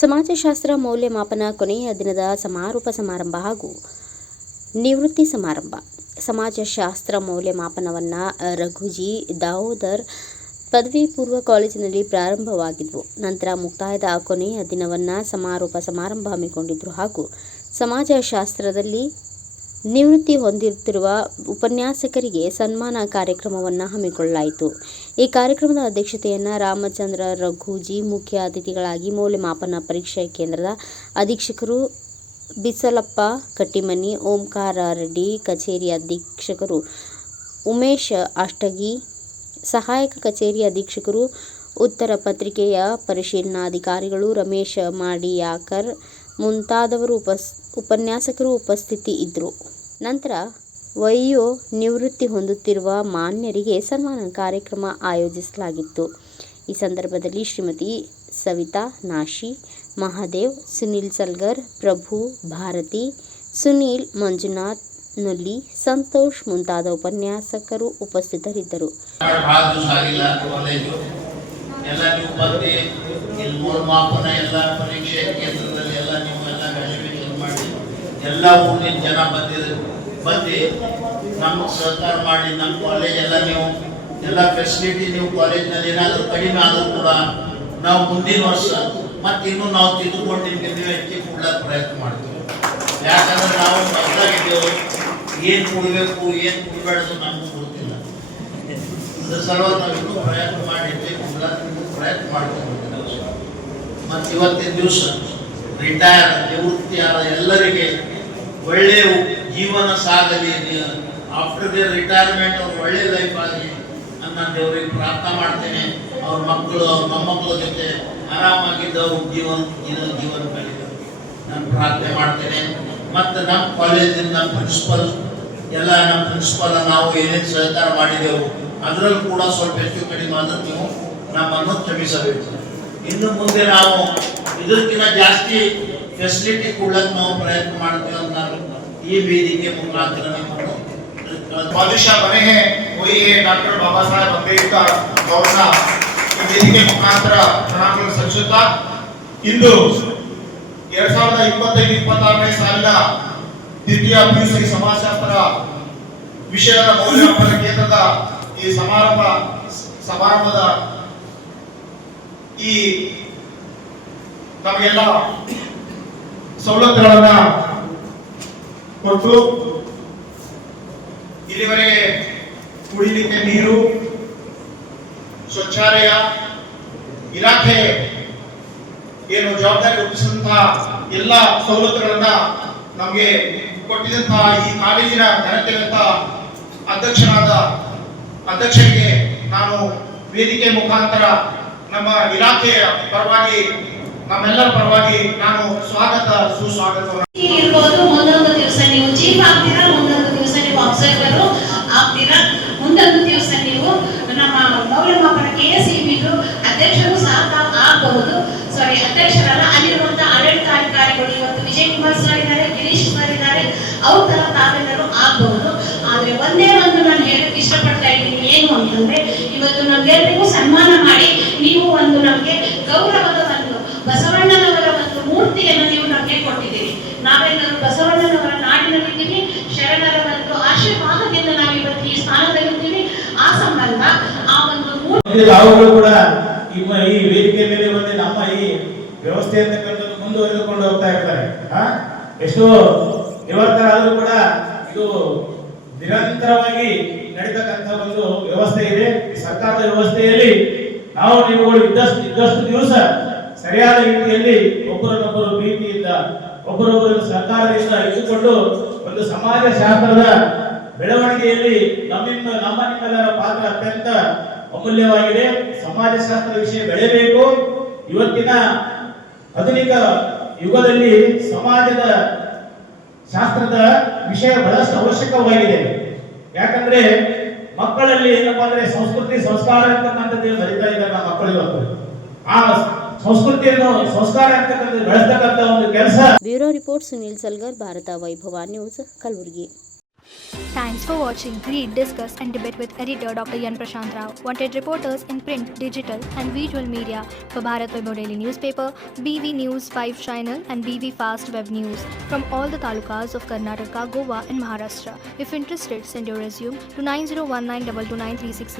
ಸಮಾಜಶಾಸ್ತ್ರ ಮೌಲ್ಯಮಾಪನ ಕೊನೆಯ ದಿನದ ಸಮಾರೋಪ ಸಮಾರಂಭ ಹಾಗೂ ನಿವೃತ್ತಿ ಸಮಾರಂಭ. ಸಮಾಜಶಾಸ್ತ್ರ ಮೌಲ್ಯಮಾಪನವನ್ನು ರಘುಜಿ ದಾಮೋದರ್ ಪದವಿ ಪೂರ್ವ ಕಾಲೇಜಿನಲ್ಲಿ ಪ್ರಾರಂಭವಾಗಿದ್ವು. ನಂತರ ಮುಕ್ತಾಯದ ಕೊನೆಯ ದಿನವನ್ನು ಸಮಾರೋಪ ಸಮಾರಂಭ ಹಮ್ಮಿಕೊಂಡಿದ್ರು ಹಾಗೂ ಸಮಾಜಶಾಸ್ತ್ರದಲ್ಲಿ ನಿವೃತ್ತಿ ಹೊಂದುತ್ತಿರುವ ಉಪನ್ಯಾಸಕರಿಗೆ ಸನ್ಮಾನ ಕಾರ್ಯಕ್ರಮವನ್ನು ಹಮ್ಮಿಕೊಳ್ಳಲಾಯಿತು. ಈ ಕಾರ್ಯಕ್ರಮದ ಅಧ್ಯಕ್ಷತೆಯನ್ನು ರಾಮಚಂದ್ರ ರಘುಜಿ ಮುಖ್ಯ ಅತಿಥಿಗಳಾಗಿ ಮೌಲ್ಯಮಾಪನ ಪರೀಕ್ಷಾ ಕೇಂದ್ರದ ಅಧೀಕ್ಷಕರು ಬಿಸಲಪ್ಪ ಕಟ್ಟಿಮನಿ, ಓಂಕಾರ ರೆಡ್ಡಿ, ಕಚೇರಿ ಅಧೀಕ್ಷಕರು ಉಮೇಶ್ ಅಷ್ಟಗಿ, ಸಹಾಯಕ ಕಚೇರಿ ಅಧೀಕ್ಷಕರು, ಉತ್ತರ ಪತ್ರಿಕೆಯ ಪರಿಶೀಲನಾಧಿಕಾರಿಗಳು ರಮೇಶ್ ಮಾಡಿಯಾಕರ್ ಮುಂತಾದವರು ಉಪನ್ಯಾಸಕರು ಉಪಸ್ಥಿತಿ ಇದ್ದರು. ನಂತರ ವಯೋ ನಿವೃತ್ತಿ ಹೊಂದುತ್ತಿರುವ ಮಾನ್ಯರಿಗೆ ಸನ್ಮಾನ ಕಾರ್ಯಕ್ರಮ ಆಯೋಜಿಸಲಾಗಿತ್ತು. ಈ ಸಂದರ್ಭದಲ್ಲಿ ಶ್ರೀಮತಿ ಸವಿತಾ ನಾಶಿ, ಮಹಾದೇವ್, ಸುನಿಲ್ ಸಲ್ಗರ್, ಪ್ರಭು, ಭಾರತಿ, ಸುನೀಲ್, ಮಂಜುನಾಥ್ ನುಲ್ಲಿ, ಸಂತೋಷ್ ಮುಂತಾದ ಉಪನ್ಯಾಸಕರು ಉಪಸ್ಥಿತರಿದ್ದರು. ಎಲ್ಲ ಊರಿನ ಜನ ಬಂದು ನಮಗೆ ಸಹಕಾರ ಮಾಡಿ ನಮ್ಮ ಕಾಲೇಜ್ ಎಲ್ಲ ನೀವು ಎಲ್ಲ ಫೆಸಿಲಿಟಿ ನೀವು ಕಾಲೇಜ್ನಲ್ಲಿ ಏನಾದರೂ ಕಡಿಮೆ ಆದರೂ ಕೂಡ ನಾವು ಮುಂದಿನ ವರ್ಷ ಮತ್ತು ಇನ್ನೂ ನಾವು ತಿದ್ದುಕೊಂಡು ನಿಮಗೆ ನೀವು ಹೆಚ್ಚಿಗೆ ಕೊಡ್ಲಿಕ್ಕೆ ಪ್ರಯತ್ನ ಮಾಡ್ತೀವಿ. ಯಾಕಂದ್ರೆ ನಾವು ಮೊದಲಾಗಿದ್ದೇವೆ, ಏನು ಕೊಡಬೇಕು ಏನು ಕೊಡಬೇಡದು ನಮಗೂ ಗೊತ್ತಿಲ್ಲ. ಅದ್ರ ಸಲುವಾಗಿ ನಾವು ಇನ್ನೂ ಪ್ರಯತ್ನ ಮಾಡಿ ಹೆಚ್ಚಿಗೆ ಕೊಡ್ಲಿಕ್ಕೆ ಪ್ರಯತ್ನ ಮಾಡ್ತೀವಿ. ಮತ್ತು ಇವತ್ತಿನ ದಿವಸ ರಿಟೈರ್ ನಿವೃತ್ತಿಯಾದ ಎಲ್ಲರಿಗೆ ಒಳ್ಳೆಯ ಜೀವನ ಸಾಗಲಿ, ಆಫ್ಟರ್ ದಿ ರಿಟೈರ್ಮೆಂಟ್ ಅವ್ರು ಒಳ್ಳೆ ಲೈಫ್ ಆಗಲಿ ನಾನು ದೇವರಿಗೆ ಪ್ರಾರ್ಥನೆ ಮಾಡ್ತೇನೆ. ಅವ್ರ ಮಕ್ಕಳು ಅವ್ರ ಮೊಮ್ಮಕ್ಕಳ ಜೊತೆ ಆರಾಮಾಗಿದ್ದು ಅವ್ರ ಜೀವನ ಬೆಳೀತಾರೆ ನಾನು ಪ್ರಾರ್ಥನೆ ಮಾಡ್ತೇನೆ. ಮತ್ತು ನಮ್ಮ ಕಾಲೇಜಿನ ನಮ್ಮ ಪ್ರಿನ್ಸಿಪಲ್ ಎಲ್ಲ ನಮ್ಮ ಪ್ರಿನ್ಸಿಪಲ್ ನಾವು ಏನೇನು ಸಹಕಾರ ಮಾಡಿದೆವು ಅದರಲ್ಲೂ ಕೂಡ ಸ್ವಲ್ಪ ಹೆಚ್ಚು ಕಡಿಮೆ ಆದರೂ ನೀವು ನಮ್ಮನ್ನು ಕ್ಷಮಿಸಬೇಕು. ಇನ್ನು ಮುಂದೆ ನಾವು ಇದಕ್ಕಿಂತ ಜಾಸ್ತಿ ಫೆಸಿಲಿಟಿ ಕೊಡಕ್ಕೆ ನಾವು प्रयत्न ಮಾಡ್ತೀವಿ ಅಂತ ನಾನು ಈ ವೇದಿಕೆ ಮುಖಾಂತರ बादशाह बने हैं वही है डॉक्टर बाबा साहेब अंबेडकर गौरव ವೇದಿಕೆ ಮುಖಾಂತರ ಪ್ರಣಾಮಗಳು ಸಲ್ಲಿಸುತ್ತಾ ಇಂದು 2025-26ನೇ ಸಾಲಿನ ದ್ವಿತೀಯ ಪಿಯುಸಿ ಸಮಾಜಶಾಸ್ತ್ರ ವಿಷಯದ ಮೌಲ್ಯಮಾಪನ ಕೇಂದ್ರದ ಈ ಸಮಾರಂಭದ ಈ ನಮಗೆಲ್ಲ ಸವಲತ್ತುಗಳನ್ನ ಕೊಟ್ಟು ಇಲ್ಲಿವರೆಗೆ ಕುಡಿಲಿಕ್ಕೆ ನೀರು, ಶೌಚಾಲಯ ಇಲಾಖೆ ಏನು ಜವಾಬ್ದಾರಿ ಒಪ್ಪಿಸಿದಂತಹ ಎಲ್ಲ ಸವಲತ್ತುಗಳನ್ನ ನಮಗೆ ಕೊಟ್ಟಿದಂತಹ ಈ ಕಾಲೇಜಿನ ಘನತೆಯಂತ ಅಧ್ಯಕ್ಷರಿಗೆ ನಾನು ವೇದಿಕೆ ಮುಖಾಂತರ ನಮ್ಮ ಇಲಾಖೆಯ ಪರವಾಗಿ ನಮ್ಮೆಲ್ಲರ ಪರವಾಗಿ ನಾನು ಸುಸ್ವಾಗತ ಇರ್ಬೋದು. ಮುಂದೊಂದು ದಿವಸ ನೀವು ಚೀಫ್ ಆಗ್ತೀರಾ, ಮುಂದೊಂದು ದಿವಸ ನೀವು ಅಬ್ಸರ್ವರ್ ಆಗ್ತೀರಾ, ಮುಂದೊಂದು ದಿವಸ ನೀವು ನಮ್ಮ ಮೌಲ್ಯಮಾಪನ KSEB ಅಧ್ಯಕ್ಷರು ಸಹ ಆಗಬಹುದು. ಅಧ್ಯಕ್ಷರಲ್ಲ, ಅಲ್ಲಿರುವಂತಹ ಆಡಳಿತಾಧಿಕಾರಿಗಳು ಇವತ್ತು ವಿಜಯ್ ಕುಮಾರ್ ಸರ್ ಇದ್ದಾರೆ, ಗಿರೀಶ್ ಸರ್ ಇದ್ದಾರೆ, ಅವ್ರ ತರ ತಾವೆಲ್ಲರೂ ಆಗಬಹುದು. ಆದ್ರೆ ಒಂದೇ ಒಂದು ನಾನು ಹೇಳಕ್ ಇಷ್ಟಪಡ್ತಾ ಇದ್ದೀನಿ, ಏನು ಅಂತಂದ್ರೆ ಇವತ್ತು ನಮ್ಗೆಲ್ಲರಿಗೂ ಸನ್ಮಾನ ಮಾಡಿ ನೀವು ಒಂದು ನಮ್ಗೆ ಗೌರವದ ಒಂದು ಬಸವಣ್ಣನವರ ಒಂದು ಮೂರ್ತಿಯನ್ನು ನೀವು ನಮಗೆ ಕೊಟ್ಟಿದ್ದೀರಿ. ನಾವೆಲ್ಲರೂ ಬಸವಣ್ಣನವರ ನಾಡಿನಲ್ಲಿದ್ದೀವಿ, ಶರಣರ ಒಂದು ಆಶೀರ್ವಾದದಿಂದ ನಾವು ಇವತ್ತು ಈ ಸ್ಥಾನದಲ್ಲಿದ್ದೀವಿ. ಆ ಸಂಬಂಧ ಆ ಒಂದು ತಾವುಗಳು ಕೂಡ ಈ ವೇದಿಕೆ ಮೇಲೆ ಬಂದು ನಮ್ಮ ಈ ವ್ಯವಸ್ಥೆ ಅಂತಕ್ಕಂಥದ್ದು ಮುಂದುವರೆದುಕೊಂಡು ಹೋಗ್ತಾ ಇರ್ತಾರೆ. ಎಷ್ಟೋ ನಿವರ್ತರಾದರೂ ಕೂಡ ಇದು ನಿರಂತರವಾಗಿ ನಡೀತಕ್ಕಂಥ ಒಂದು ವ್ಯವಸ್ಥೆ ಇದೆ. ಈ ಸರ್ಕಾರದ ವ್ಯವಸ್ಥೆಯಲ್ಲಿ ನಾವು ನೀವುಗಳು ಇದ್ದಷ್ಟು ದಿವಸ ಸರಿಯಾದ ರೀತಿಯಲ್ಲಿ ಒಬ್ಬರನ್ನೊಬ್ಬರು ಪ್ರೀತಿಯಿಂದ ಒಬ್ಬರೊಬ್ಬರ ಸಹಕಾರದಿಂದ ಇಟ್ಟುಕೊಂಡು ಒಂದು ಸಮಾಜಶಾಸ್ತ್ರದ ಬೆಳವಣಿಗೆಯಲ್ಲಿ ನಿಮ್ಮೆಲ್ಲರ ಪಾತ್ರ ಅತ್ಯಂತ ಅಮೂಲ್ಯವಾಗಿದೆ. ಸಮಾಜಶಾಸ್ತ್ರ ವಿಷಯ ಬೆಳೆಯಬೇಕು. ಇವತ್ತಿನ ಆಧುನಿಕ ಯುಗದಲ್ಲಿ ಸಮಾಜದ ಶಾಸ್ತ್ರದ ವಿಷಯ ಬಹಳಷ್ಟು ಅವಶ್ಯಕವಾಗಿದೆ. ಯಾಕಂದ್ರೆ ಮಕ್ಕಳಲ್ಲಿ ಏನಪ್ಪಾ ಅಂದ್ರೆ ಸಂಸ್ಕೃತಿ ಸಂಸ್ಕಾರ ಅಂತಕ್ಕಂಥದ್ದು ಮರಿತಾ ಇದ್ದಾರೆ ನಮ್ಮ ಮಕ್ಕಳು. ಇವತ್ತು ಆ ಸಂಸ್ಕೃತಿಯನ್ನು ಸಂಸ್ಕಾರ ಅಂತಕ್ಕಂಥದ್ದು ಬೆಳೆಸ್ತಕ್ಕಂಥ ಒಂದು ಕೆಲಸ. ಬ್ಯೂರೋ ರಿಪೋರ್ಟ್ ಸುನಿಲ್ ಸಲ್ಗರ್, ಭಾರತ ವೈಭವ news, Kalaburagi. Thanks for watching. Read, discuss and debate with editor Dr. Yan Prashant Rao. Wanted reporters in print, digital and visual media for Bharat Vaibhav Daily Newspaper, BV News 5 Channel and BV Fast Web News from all the talukas of Karnataka, Goa and Maharashtra. If interested, send your resume to 9019229369.